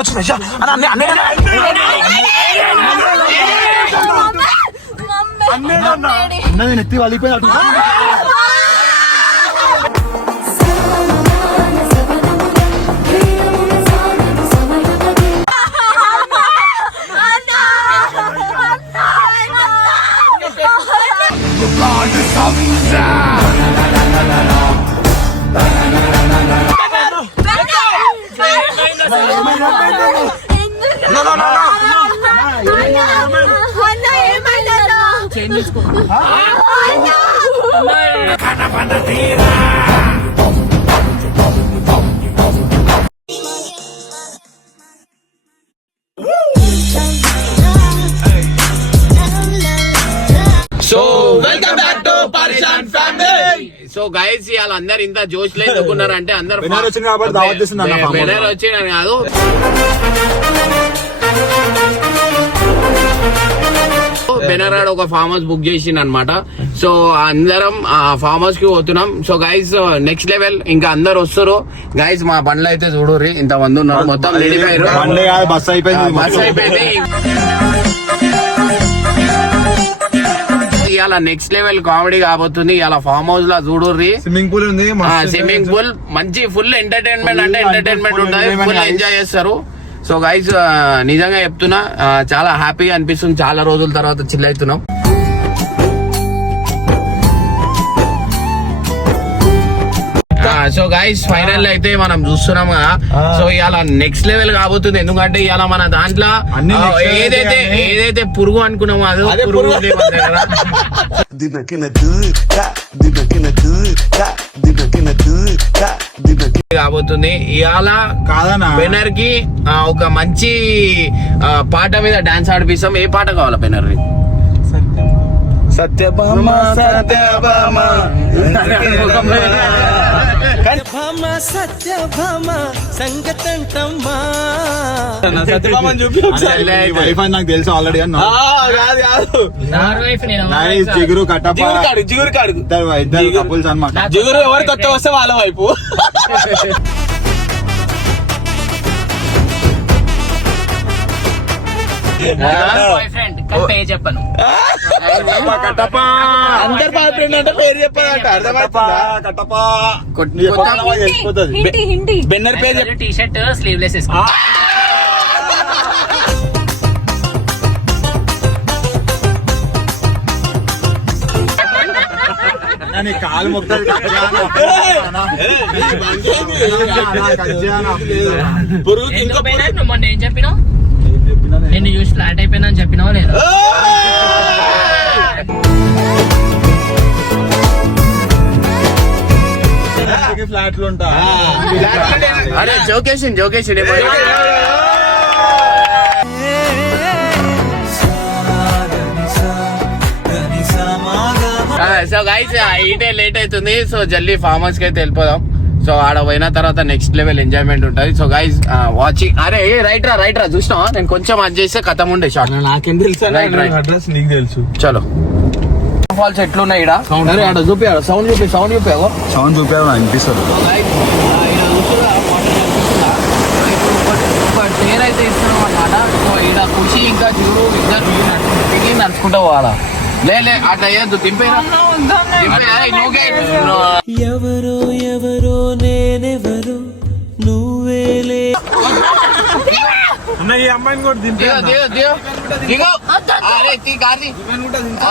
నేను వచ్చిన అన్న అన్న అన్న అన్న నేను ఎత్తి వాళ్ళిపోయి అటు so welcome back to Pareshan family so guys ఇవాళ అందరు ఇంత జోష్లో ఎందుకున్నారంటే అందరు బెనర్ వచ్చింది కాబట్టి దావత్ చేస్తుంది అన్న ఫామ్ బెనర్ వచ్చిందని కాదు. బెనరాడ్ ఒక ఫామ్ హౌస్ బుక్ చేసిండు అనమాట సో అందరం ఆ ఫామ్ హౌస్కి పోతున్నాం. సో గైస్ నెక్స్ట్ లెవెల్ ఇంకా అందరు వస్తారు. గైస్ మా బండ్లు అయితే చూడుర్రి ఇంత మంది ఉన్నారు మొత్తం రెడీ కాదు బస్ అయిపోయింది బస్ అయిపోయింది. ఇవాళ నెక్స్ట్ లెవెల్ కామెడీ కాబోతుంది. ఇవాళ ఫామ్ హౌస్లో చూడుర్రి. స్విమ్మింగ్ పూల్ ఉంది స్విమ్మింగ్ పూల్ మంచి ఫుల్ ఎంటర్టైన్మెంట్ అంటే ఎంటర్టైన్మెంట్ ఉంటుంది. ఫుల్. ఎంజాయ్ చేస్తారు. సో గైస్ నిజంగా చెప్తున్నా ఆ, చాలా హ్యాపీగా అనిపిస్తుంది చాలా రోజుల తర్వాత చిల్ అవుతున్నాం సో గైస్ ఫైనల్ అయితే మనం చూస్తున్నాం కదా Ah. సో ఇవాళ నెక్స్ట్ లెవెల్ కాబోతుంది ఎందుకంటే ఇవాళ మన దాంట్లో level ఏదైతే. ఏదైతే పురుగు అనుకున్నామో అదే పురుగు పురుగు. ఉంది మన దగ్గర. కాబోతుంది. ఇవాళ కాదనా బెనర్కి ఒక మంచి పాట మీద డాన్స్ ఆడిపిస్తాం. ఏ పాట కావాలా బెనర్కి సత్యభామ సత్యభామ. భామ సత్యభామ సంగతంటమ్మా. సత్యభామ చూపి వైఫ్ అని నాకు తెలుసు ఆల్రెడీ అన్న. Guys, జిగురు కట్టప్ప. జిగురు కాడు ఇద్దరు ఇద్దరు కపుల్స్ అన్నమాట. జిగురు ఎవరు కొత్త వస్తే వాళ్ళ వైపు. చెప్పను. అందరు బాయ్ ఫ్రెండ్ అంటే పేరు చెప్పదంట బెన్నర్ పేరు టీ షర్ట్ స్లీవ్లెస్ వేసుకో. అన్న, నీ కాలు మొక్కలు పురుగుకి ఇంకో ఎందుకు పోయినా నువ్వు మొన్న ఏం చెప్పినావు? నిన్ను చూసి ఫ్లాట్ అయిపోయినా అని చెప్పినావు నేను ఫ్లాట్లు ఉంటా. అరే జోకేషన్ జోకేషన్ సో గైస్ ఇటే లేట్ అవుతుంది. సో జల్దీ ఫామ్ హౌస్కి అయితే వెళ్ళిపోదాం. సో ఆడ పోయిన తర్వాత నెక్స్ట్ లెవెల్ ఎంజాయ్మెంట్ ఉంటుంది. సో గైస్ వాచింగ్ అరే రైట్ రా రైట్ రా చూసినా నేను కొంచెం అది చేస్తే కథం ఉండే షార్ట్ నాకేం తెలుసు. అడ్రస్ నీకు తెలుసు. చలో. ఫాల్స్ ఎట్లున్నాయి ఆడ చూపి సౌండ్ చూపి సౌండ్ చూపావు సౌండ్ చూపే అనిపిస్తుంది. ఇస్తున్నాం అనమాట ఈడ ఖుషి ఇంకా చూడు ఇద్దరు దిగి నడుచుకుంటూ పోవాలా లే లే అట్లా వేయద్దు దింపేరా దింపేరా నువ్వుకే ఎవరో ఎవరో నేనెవరో? నువ్వేలే ఈ అమ్మాయిని కూడా దింపే దిగో దిగో దిగో. దిగో అరే తీ కార్ తీ. ఆ,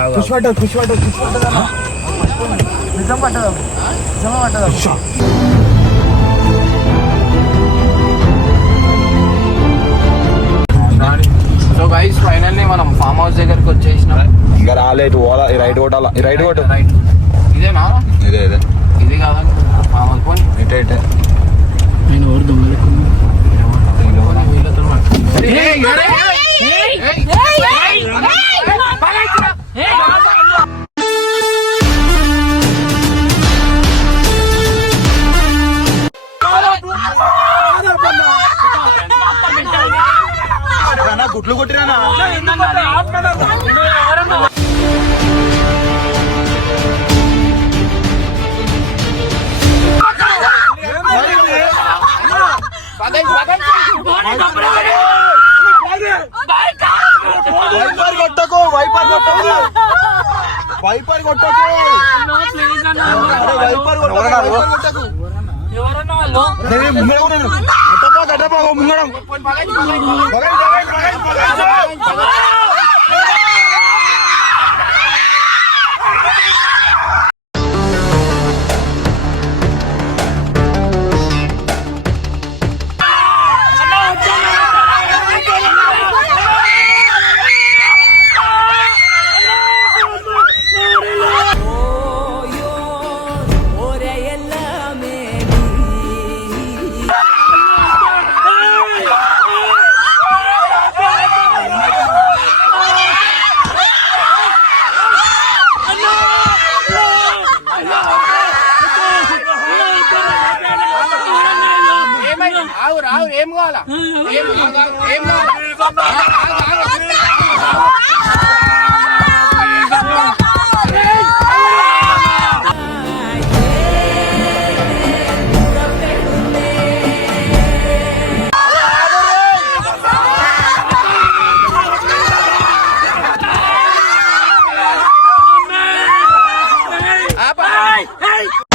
నడు. వద్దానా అన్న ఫోన్ అమావాస్య దయ్యాలుంటాయి సో గైస్ ఫైనల్లీ మనం ఫామ్ హౌస్ దగ్గరికి వచ్చేసినాం ఇంకా రాలేదు ఓలా ఈ రైట్ కొట్టాల ఈ రైట్ కొట్టు రైట్ ఇదేనా ఇదే ఇదే ఇది కాదని ఫామ్ హౌస్ పోనీ ఇటే ఇటే నేను ఎవరు దొంగలు గుట్లు కొట్టిరానా? వైపర్ కొట్టకు వైపర్ కొట్టకు వైపర్ కొట్టకు వైపర్ కొట్టకు ముంగడ ముంగడం. అరే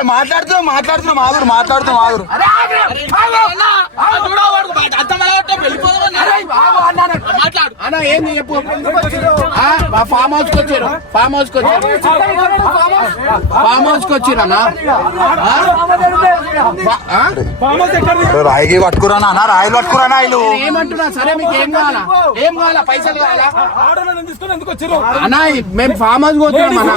ముంగ మాట్లాడుతున్నా మాట్లాడుతున్నా మాధురు మాట్లాడుతున్నా మాధురు మాట్లాడు అన్న ఏంది చెప్పు? ఫామ్ హౌస్కి వచ్చారు. ఫామ్ హౌస్కి వచ్చారు. ఫామ్ హౌస్కి వచ్చారు అన్న. రాయికి పట్టుకురానా అన్న? రాయలు పట్టుకురానా వీళ్ళు? ఏమంటున్నా సరే మీకు ఏం కావాలా? ఏం కావాలా? పైసలు కావాలా? అన్న మేము ఫామ్ హౌస్ పోతున్నాం అన్న.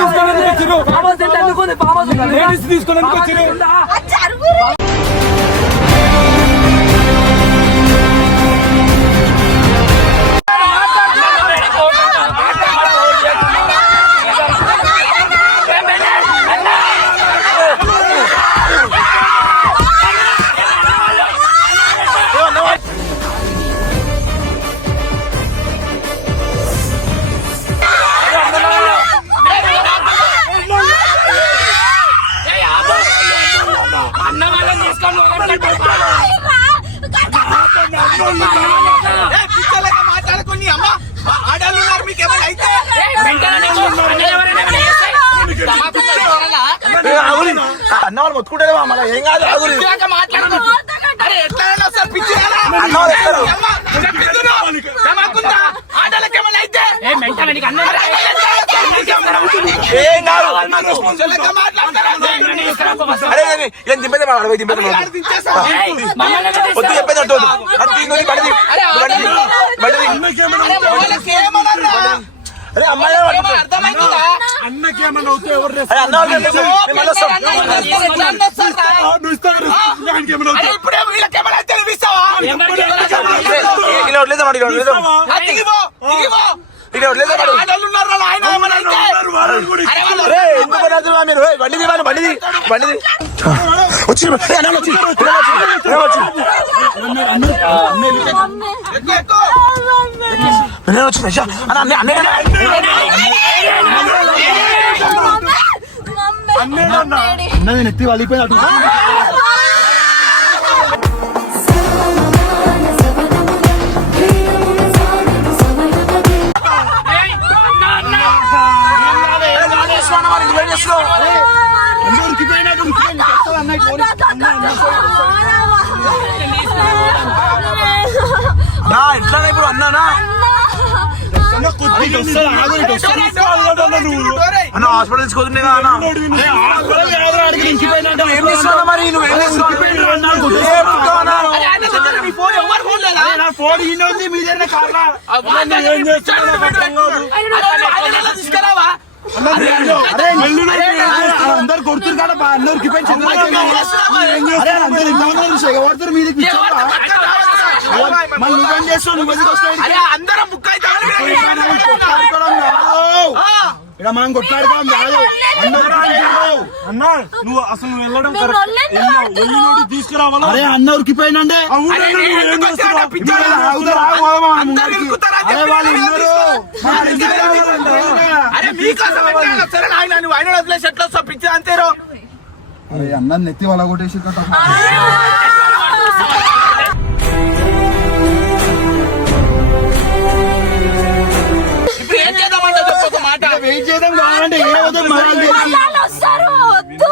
মাঠ అన్న వాళ్ళు మొత్తుకుంటారు మళ్ళీ ఏం కాదు ఆగురి. అన్న వాళ్ళు ఎత్తారు. ఏం కాదు అరే అరే, ఏం దింపేదే మా అడవి దింపేదే మా వద్దు చెప్పేది అట్టు వద్దు. అటు అరే అమ్మాయి అరే అన్న వాళ్ళు చెప్పేసి, మేము మళ్ళీ వస్తాం. మీరు బండిది బండిది బండిది వచ్చి వచ్చి వచ్చి అన్న అన్న అన్న అన్న అన్న అన్న వలిపోయినట్టు నా ఎట్లా ఇప్పుడు అన్నానా అన్న హాస్పిటల్ తీసుకొస్తుండే అన్న ఏం చేస్తున్నావు మరి నువ్వు ఏం ఫోన్ ఉంది మీ దగ్గర అందరు కొడుతురు కదా అందరు ఉరికిపోయి అరే అందరు ఇంత ఎవరు మీదకి మళ్ళీ నువ్వేం చేస్తావు నువ్వు ఎందుకు వస్తావు? అందరం బుక్ ఇక్కడ మనం అన్న నువ్వు అసలు వెళ్ళడం. తీసుకురావాలా అరే అన్న ఉరికిపోయినండే అన్న నెత్తి వాళ్ళ కొట్టేసి కట్ట వెయిట్ చేద్దాం కావాలంటే ఏ వద్దు మనం చేసి వస్తారు వద్దు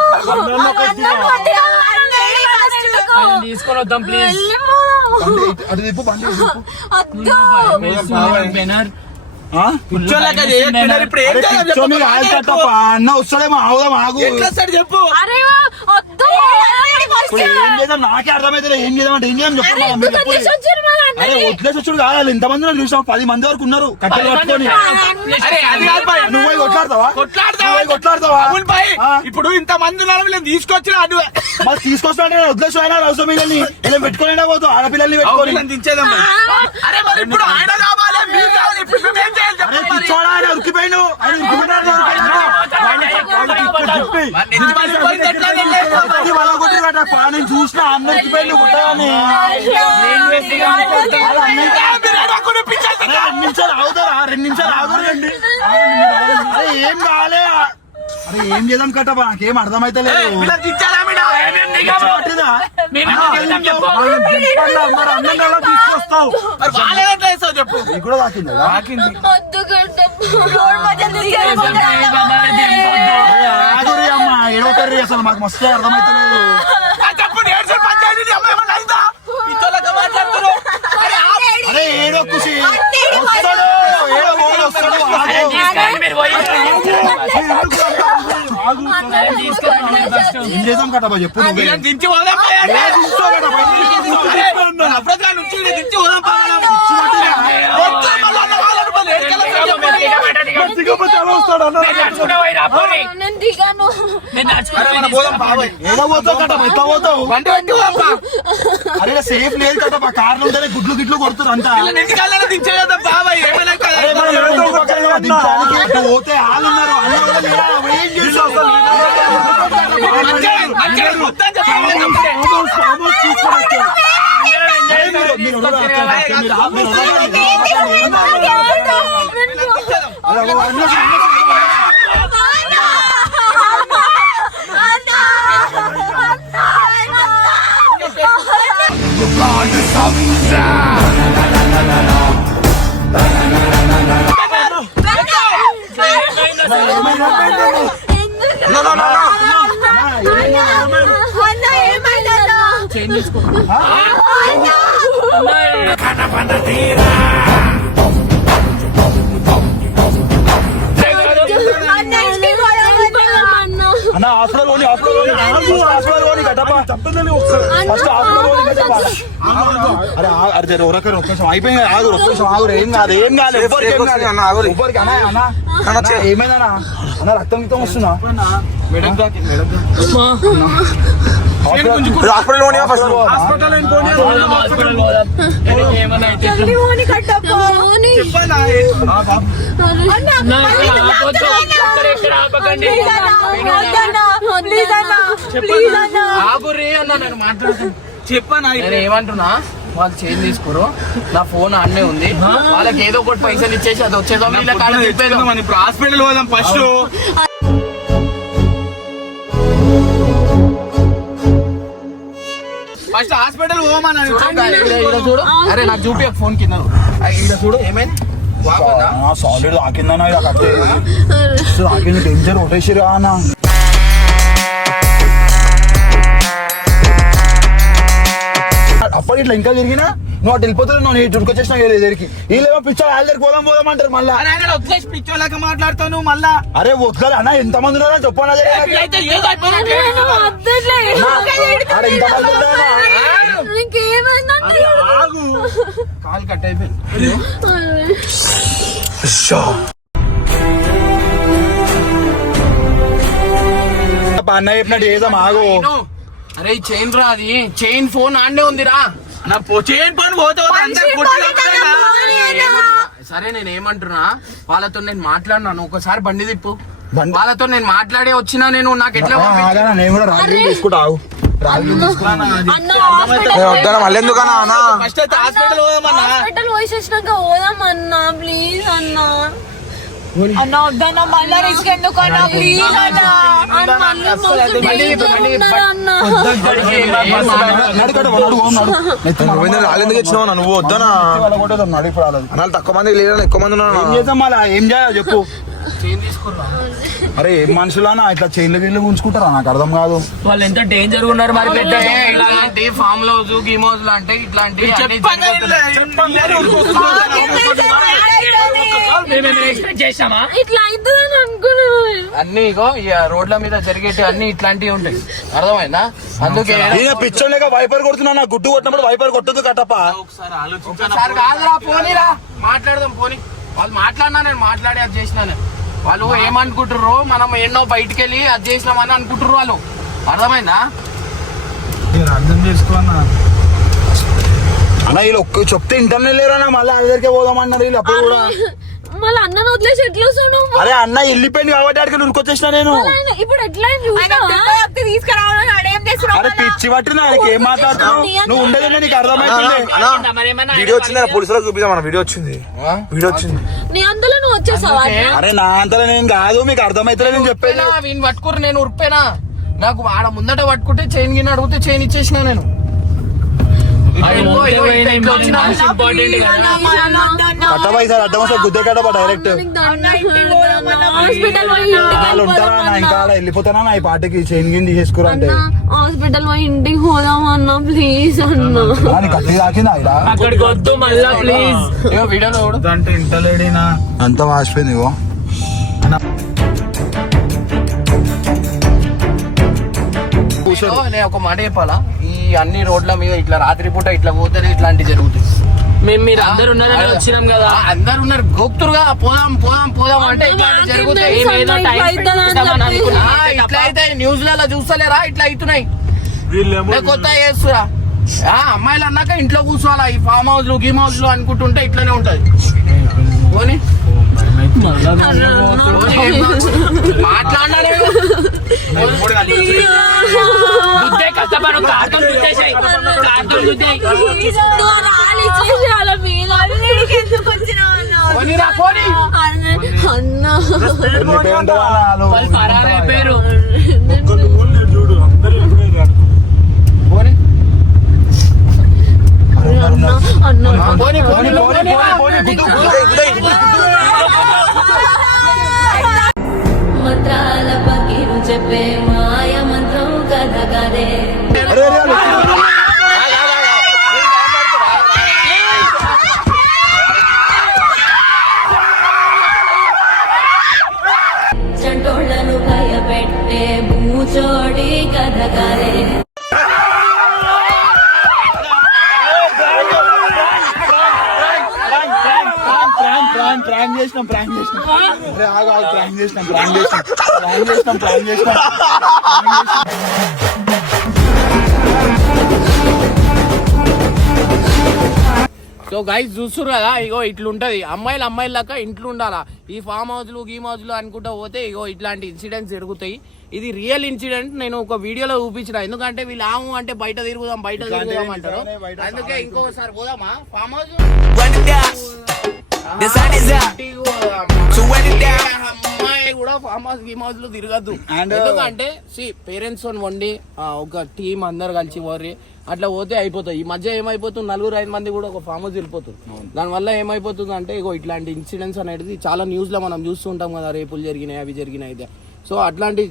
అన్నం వండిరా, అన్నం ఫస్ట్. ఆయన తీసుకొని వద్దాం ప్లీజ్ అటు తిప్పు బండి బెనర్ అన్న వస్తాడేమో ఆగు. ఇప్పుడు ఏం చేద్దాం? నాకే అర్థమైతే ఏం చేద్దాం అంటే వదిలేసి వచ్చాడు కాదు ఇంతమంది చూసాం పది మంది వరకు ఉన్నారు. కట్టెలు నువ్వు కొట్లాడతావా? కొట్లాడతావా? ఇప్పుడు ఇంత మంది ఉన్నారు తీసుకొచ్చిన అటు మరి తీసుకొస్తాడే వదిలేసి ఆయన అవసరం ఇలా పెట్టుకొని పోతావు ఆడపిల్లల్ని పెట్టుకొని. ఇప్పుడు ఆయన కావాలి మీరు కావాలి ఇప్పుడు కట్టప్ప నేను చూసిన అడగకుండా పిచ్చేది. అరే రెండు నిమిషాలు ఆగుతారా? రెండు నిమిషాలు ఆగుతారండి ఏం కాలే? అరే ఏం చేద్దాం కట్టప్ప? నాకేం అర్థమైతే లేదు. తీసుకొస్తావు. చెప్పు? కూడా తాకిందా. అరే అమ్మ ఏడవకర్రి అసలు మాకు మస్తు అర్థమైతే లేదు. ఆ చెప్పు నేర్చే పంచాయతీ నీ అమ్మ ఏమన్నా అయిందా పిచ్చోళ్ళగా మాట్లాడుతున్నావు అరే ఆపు. అరే ఏడో ఖుషి వస్తాడు ఏడో ఓడు వస్తాడు ఆగు. తీసుకెళ్ళండి మీరు పోయి. ఏం చేద్దాం కట్టబా చెప్పు దించి అప్రజా నుంచి దించి అరే, సేఫ్ లేదు కట్టప్పా కార్లు ఉంటేనే గుడ్లు గిట్లు కొడుతురు అంతా బాబాయ్ కదా. పోతే వాళ్ళు ఉన్నారు మీరు- మీరు ఎవరు అక్కడ? మీరు ఆ- మీరు ఎవరు? అరే ఒక అన్న చేంజ్ చేసుకో అన్న హాస్పిటల్ పోనీ హాస్పిటల్ హాస్పిటల్ పోనీ కట్టప్ప. ఫస్ట్ హాస్పిటల్ పోనీ కట్టప్ప. అరే ఆ- అరే జర ఒరకరు ఒక్క నిమిషం అయిపోయింది ఆగు ఒక్క నిమిషం ఆగురు ఏం కాదు ఏం కాదు ఎవ్వరికి ఏం కాదు. అన్న ఆగురు ఎవ్వరికి అన్న అన్న అన్న ఏమైందన్నా? అన్న రక్తం గిక్తం వస్తుందా? మేడం హాస్పిటల్ పోనీ ఫస్ట్. హాస్పిటల్ చెప్పానా? నేను ఏమంటున్నా? వాళ్ళు చేంజ్ తీసుకోరు. నా ఫోన్ అన్నే ఉంది. వాళ్ళకి ఏదో ఒకటి పైసలు ఇచ్చేసి అది వచ్చేదో హాస్పిటల్ పోదాం ఫస్ట్. ఫస్ట్ హాస్పిటల్ పోమన్నా చూడు అరే నాకు చూపి ఫోన్ కింద చూడు ఏమైంది? సాలిడ్ తాకిందన్నా ఇలా కట్టే తాకింది డేంజర్ కొట్టేసిరా అన్న. అప్పటి ఇట్లా ఇంకా తిరిగినా? నువ్వు అటు వెళ్ళిపోతుంది నువ్వు ఇటు ఉరికొచ్చేసిన దగ్గరికి వీళ్ళేమో పిచ్చో వాళ్ళ దగ్గరికి పోదాం పోదాం అంటారు మళ్ళా. వదిలేసి పిచ్చోళ్ళక మాట్లాడతావు నువ్వు మళ్ళా. అరే వద్దు అన్న ఎంత మంది ఉన్నారో? చెప్పను అదే. ఆడ ఎంత మంది కాల్ కట్ అయిపోయింది. అన్న చెప్పినట్టు ఏదో ఆగు. అరే చైన్ రా అది. చైన్ ఫోన్ ఆడనే ఉందిరా. నా చేయని పని పోతావు? సరే నేను ఏమంటున్నా? వాళ్ళతో నేను మాట్లాడినాను. ఒకసారి బండి తిప్పు. బండి- వాళ్ళతో నేను మాట్లాడే వచ్చినా నేను నాకు ఎట్లా నేను కూడా రాత్రి తీసుకుంటా ఆగు. రాత్రి అన్న హాస్పిటల్ మళ్ళీ ఎందుకన్నా అన్న? ఫస్ట్ అయితే హాస్పిటల్ పోదామన్నా. హాస్పిటల్ పోయి వచ్చినాక పోదాం అన్న ప్లీజ్ అన్న. అన్న వద్దన్న మళ్ళా రిస్క్ ఎందుకు అన్న ప్లీజ్ అన్న నువ్వు రాలేందుకు ఇచ్చినావు నువ్వు వద్దనా ఇప్పుడు తక్కువ మంది లేదని ఎక్కువ మంది ఉన్నారు ఏం చేద్దాం మళ్ళా ఏం చేయాలి చెప్పు అరే ఏం మనుషులానా ఇట్లా చైన్లు వీళ్ళు ఉంచుకుంటారా నాకు అర్థం కాదు. వాళ్ళు ఎంత డేంజర్ ఉన్నారు మరి పెద్ద? ఫామ్ హౌస్ గీమ్ హౌస్ అంటే ఇట్లాంటి అన్ని ఇగో రోడ్ల మీద జరిగేటి అన్ని ఇట్లాంటివి ఉంటాయి. అర్థమైందా? అందుకే ఈయన పిచ్చర్ లేక వైపర్ కొడుతున్నా నా గుడ్డు కొట్టినప్పుడు వైపర్ కొట్టదు కట్టప్ప. ఒకసారి కాదురా పోనీరా. మాట్లాడదాం పోనీ. వాళ్ళు మాట్లాడినా నేను మాట్లాడి అది చేసినాను వాళ్ళు ఏమనుకుంటారు మనం ఎన్నో బయటికి వెళ్ళి అది చేసినామని అనుకుంటారు వాళ్ళు. అర్థమైందా? అర్థం చేసుకోన్నా అన్న వీళ్ళు ఒక్క చెప్తే ఇంటర్నే లేరన్నా మళ్ళీ దగ్గరికి పోదామన్నారు వీళ్ళు అప్పుడు కూడా. మళ్ళీ అన్నను వదిలేసి ఎట్లా అరే అన్న వెళ్ళిపోయింది కాబట్టి అడిగి ఉరికొచ్చేసిన నేను. ఇప్పుడు ఎట్లా తీసుకురావడం అరే పిచ్చి పట్టిన ఆయనకి ఏం మాట్లాడుతున్నావు? నువ్వు నీకు అర్థమైతుంది వీడియో వచ్చింది? పోలీసులకు చూపిద్దాం మన వీడియో వచ్చింది. వీడియో వచ్చింది. నీ అందులో నువ్వు వచ్చేసావా? అరే నా అంతలో నేను కాదు మీకు అర్థమైతే నేను చెప్పేది. ఉరిపోయినా, వీని పట్టుకురు నేను ఉరిపోయినా నాకు ఆడ ముందట పట్టుకుంటే చైన్ గిన్నె అడిగితే చైన్ ఇచ్చేసిన నేను అది ఇదిగో, ఉంటే ఇదిగో, పోయినా ఇట్లా వచ్చినా. ఇంపార్టెంట్ కదా కట్టబాయి సార్ అడ్డం వస్తే గుద్దే కట్టబా డైరెక్ట్ హాస్పిటల్ పోయి ఇంటికి వాళ్ళు ఉంటారా నా ఇంకా వెళ్ళిపోతానా నా ఈ పాటకి చైన్ గిన్ తీసేసుకురా అంటే హాస్పిటల్ పోయి ఇంటికి పోదాం అన్న ప్లీజ్ అన్న దాని కత్తి తాకిందా? అక్కడికి వద్దు మళ్ళా ప్లీజ్ వీడియోలో అంటే ఇంటలేడినా అంతా వాసిపోయింది ఇగో ఇగో, నేను ఒక మాట చెప్పాలా ఈ అన్ని రోడ్ల మీద ఇట్లా రాత్రి పూట ఇట్లా పోతేనే ఇట్లాంటివి జరుగుతాయి. మేము మీరు అందరు ఉన్నారని వచ్చినాం కదా. అందరు ఉన్నారు. గోక్తురుగా పోదాం పోదాం పోదాం అంటే ఇట్లాంటివి జరుగుతాయి. ఇట్లా అయితే న్యూస్లలో చూస్తలేరా? ఇట్లా అవుతున్నాయి. నేను కొత్త చేస్తురా ఆ, అమ్మాయిలు అన్నాక ఇంట్లో కూర్చోవాలా? ఈ ఫామ్ హౌస్లు గీమ్ హౌస్లు అనుకుంటుంటే ఇట్లానే ఉంటది. పోనీ. మాట్లాడినా గుద్దే కష్టపడు కార్టూన్ గుద్దేసాయి కార్టూన్ గుద్దేయి పోనీరా పోనీ అన్న వెళ్ళిపోయి ఉంటారా వాళ్ళు? వాళ్ళు పరారైపోయారు పోనీ అన్న పకీరు చెప్పే ప్రాంక్ చేసినాం ప్రాంక్ చేసినాం. ప్రాంక్ చేసినాం ప్రాంక్ చేసినాం. ప్రాంక్ చేసినాం ప్రాంక్ చేసినాం. సో గైస్ చూస్తురు కదా ఇగో ఇట్లుంటది. అమ్మాయిలు అమ్మాయిల లెక్క ఇంట్లో ఉండాలా? ఈ ఫామ్ హౌస్లు గీమ్ హౌస్లు అనుకుంటా పోతే ఇగో ఇట్లాంటి ఇన్సిడెంట్స్ జరుగుతాయి. ఇది రియల్ ఇన్సిడెంట్ నేను ఒక వీడియోలో చూపించిన. ఎందుకంటే వీళ్ళు ఆము అంటే బయట తిరుగుదాం బయట తిరుగుదాం అంటారు. అందుకే ఇంకోసారి పోదామా? ఫామ్ హౌస్ అమ్మాయి కూడా ఫామ్ హౌస్ గీమ్ హౌస్లో తిరగద్దు. ఎందుకంటే సి పేరెంట్స్ వండి ఒక టీం అందరు కలిసి పోర్రి అట్లా పోతే అయిపోతాయి. ఈ మధ్య ఏమైపోతుంది? నలుగురు ఐదు మంది కూడా ఒక ఫామ్ హౌస్ వెళ్ళిపోతుంది దానివల్ల ఏమైపోతుంది అంటే ఇగో ఇట్లాంటి ఇన్సిడెంట్స్ అనేది చాలా న్యూస్లో మనం చూస్తుంటాం కదా రేపులు జరిగినాయి అవి జరిగినాయి అయితే సో అట్లాంటి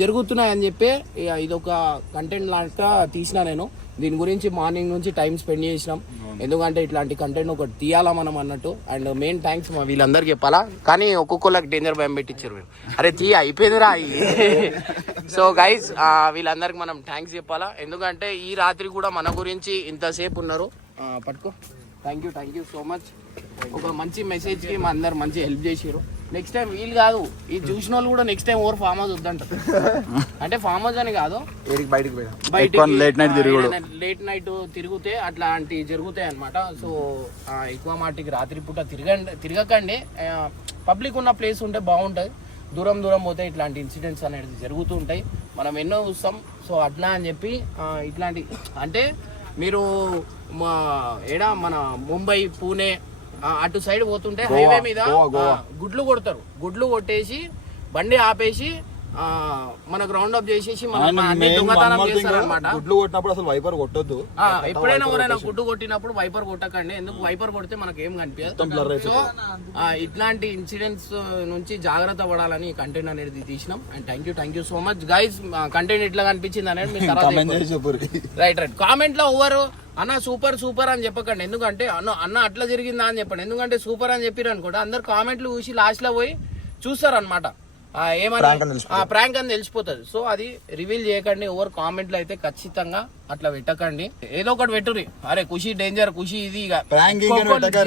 జరుగుతున్నాయి అని చెప్పి ఇక ఇదొక కంటెంట్ లాగా తీసిన నేను. దీని గురించి మార్నింగ్ నుంచి టైం స్పెండ్ చేసినాం. ఎందుకంటే ఇట్లాంటి కంటెంట్ ఒకటి తీయాలా మనం అన్నట్టు. అండ్ మెయిన్ థ్యాంక్స్ మా వీళ్ళందరికీ చెప్పాలా? కానీ ఒక్కొక్కళ్ళకి డేంజర్ భయం పెట్టించారు మీరు అరే తీ అయిపోయిందిరా సో గైస్ వీళ్ళందరికి మనం థ్యాంక్స్ చెప్పాలా? ఎందుకంటే ఈ రాత్రి కూడా మన గురించి ఇంతసేపు ఉన్నారు. పట్టుకో. Thank you thank you so much ఒక మంచి మెసేజ్కి మా అందరు మంచి హెల్ప్ చేసారు నెక్స్ట్ టైం వీళ్ళు కాదు ఈ చూసిన వాళ్ళు కూడా next time over farm house వద్దంటారు అంటే ఫామ్ హౌస్ అని కాదు. బయటికి బయటికి లేట్ నైట్ తిరుగుడు. లేట్ నైట్ తిరిగితే అట్లాంటి జరుగుతాయి అనమాట సో ఎక్కువ మాటికి రాత్రి పూట తిరగండి తిరగకండి. పబ్లిక్ ఉన్న ప్లేస్ ఉంటే బాగుంటుంది. దూరం దూరం పోతే ఇట్లాంటి ఇన్సిడెంట్స్ అనేది జరుగుతూ ఉంటాయి. మనం ఎన్నో చూస్తాం. సో అట్లా అని చెప్పి ఇట్లాంటి అంటే మీరు మా ఏడా మన ముంబై పూణే అటు సైడ్ పోతుంటే హైవే మీద గుడ్లు కొడతారు. గుడ్లు కొట్టేసి బండి ఆపేసి మనకు రౌండ్ అప్ చేసేసి మన అన్ని దొంగతనం చేస్తారు అనమాట గుడ్లు కొట్టినప్పుడు అసలు వైపర్ కొట్టొద్దు. ఎప్పుడైనా ఎవరైనా గుడ్డు కొట్టినప్పుడు వైపర్ కొట్టకండి. ఎందుకు? వైపర్ కొడితే మనకి ఏం కనిపించదు సో ఇట్లాంటి ఇన్సిడెంట్స్ నుంచి జాగ్రత్త పడాలని కంటెంట్ అనేది తీసినాం. And thank you thank you so much guys content ఎట్లా కనిపించింది అనేది మీరు తర్వాత చెప్పండి. రైట్ రైట్ కామెంట్లో ఎవరు అన్న సూపర్ సూపర్ అని చెప్పకండి. ఎందుకంటే అన్న అన్న అట్లా జరిగిందా అని చెప్పండి. ఎందుకంటే సూపర్ అని చెప్పారు అనుకోండి అందరు కామెంట్లు చూసి లాస్ట్లో పోయి చూస్తారు అనమాట ఏమని? ఆ ప్రాంక్ అని తెలిసిపోతుంది. సో అది రివీల్ చేయకండి. ఎవరు కామెంట్లు అయితే ఖచ్చితంగా అట్లా పెట్టకండి. ఏదో ఒకటి పెట్టుర్రి. అరే ఖుషి డేంజర్ ఖుషి ఇది ఇక.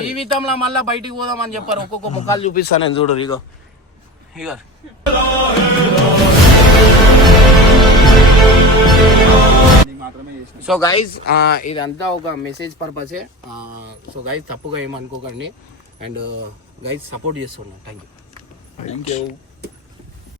జీవితంలో మళ్ళీ బయటికి పోదాం అని చెప్పారు. ఒక్కొక్క ముఖాలు చూపిస్తాను నేను చూడు ఇగో. ఇగో. సో గైజ్ ఇదంతా ఒక మెసేజ్ పర్పసే సో గైజ్ తప్పుగా ఏమనుకోకండి. అండ్ గైజ్ సపోర్ట్ చేస్తున్నాం. Thank you thank you